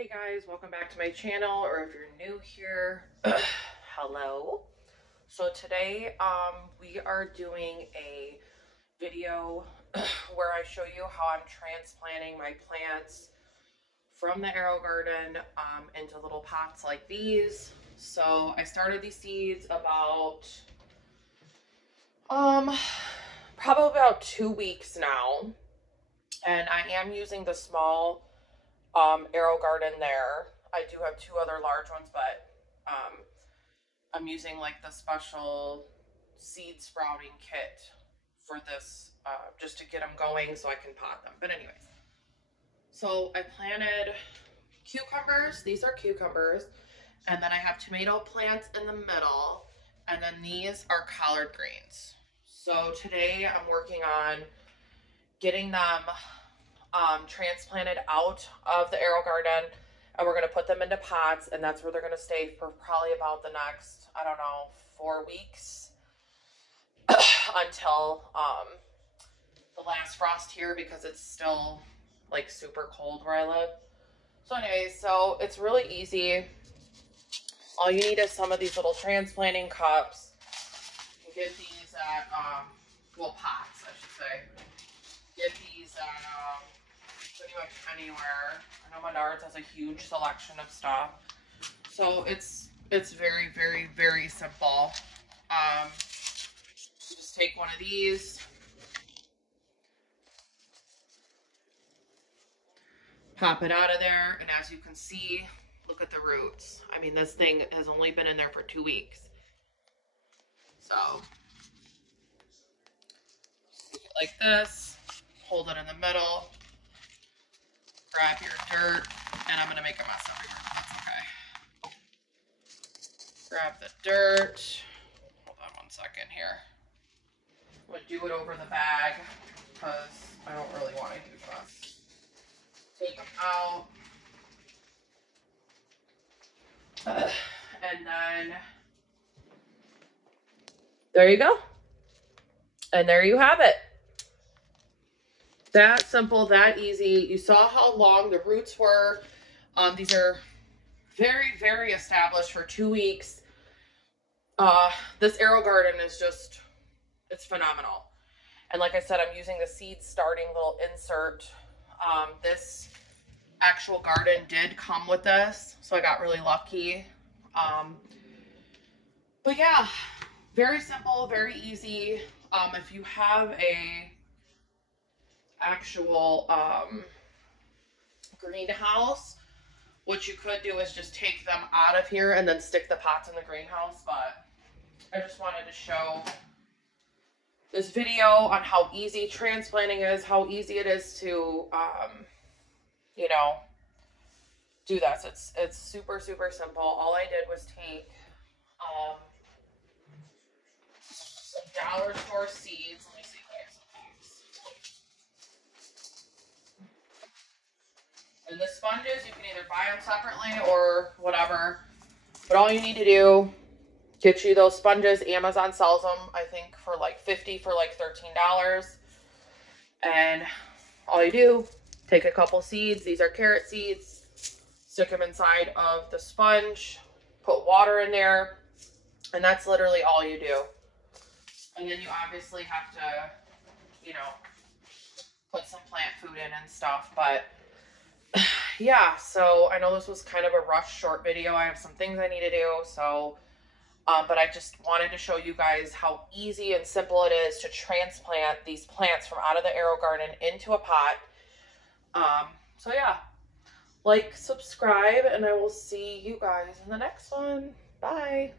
Hey guys, welcome back to my channel, or if you're new here, hello. So today we are doing a video where I show you how I'm transplanting my plants from the Aerogarden into little pots like these. So I started these seeds about probably about 2 weeks now, and I am using the small Aerogarden there. I do have two other large ones, but I'm using like the special seed sprouting kit for this, just to get them going so I can pot them. But anyways, so I planted cucumbers. These are cucumbers. And then I have tomato plants in the middle. And then these are collard greens. So today I'm working on getting them transplanted out of the Aerogarden, and we're going to put them into pots, and that's where they're going to stay for probably about the next, I don't know, 4 weeks until the last frost here, because it's still like super cold where I live. So anyways, so it's really easy. All you need is some of these little transplanting cups. You can get these at well, pots I should say. Get these at pretty much anywhere. I know Menards has a huge selection of stuff. So it's very, very, very simple. Just take one of these, pop it out of there, and as you can see, look at the roots. I mean, this thing has only been in there for 2 weeks. So, stick it like this, hold it in the middle, grab your dirt, and I'm going to make a mess everywhere, but that's okay. Grab the dirt. Hold on 1 second here. I'm going to do it over the bag because I don't really want to do this. Take them out. And then there you go. And there you have it. That simple, that easy. You saw how long the roots were. These are very, very established for 2 weeks. This Aerogarden is just, it's phenomenal. And like I said, I'm using the seed starting little insert. This actual garden did come with this, so I got really lucky. But yeah, very simple, very easy. If you have a actual greenhouse, what you could do is just take them out of here and then stick the pots in the greenhouse. But I just wanted to show this video on how easy transplanting is, how easy it is to you know, do this. It's super, super simple. All I did was take some dollar store seeds. Let me see if I have some things. And the sponges, you can either buy them separately or whatever. But all you need to do, get you those sponges. Amazon sells them, I think, for like $50 for like $13. And all you do, take a couple seeds. These are carrot seeds. Stick them inside of the sponge. Put water in there. And that's literally all you do. And then you obviously have to, you know, put some plant food in and stuff. But yeah, so I know this was kind of a rush short video. I have some things I need to do. So, but I just wanted to show you guys how easy and simple it is to transplant these plants from out of the Aerogarden into a pot. So yeah, like, subscribe, and I will see you guys in the next one. Bye.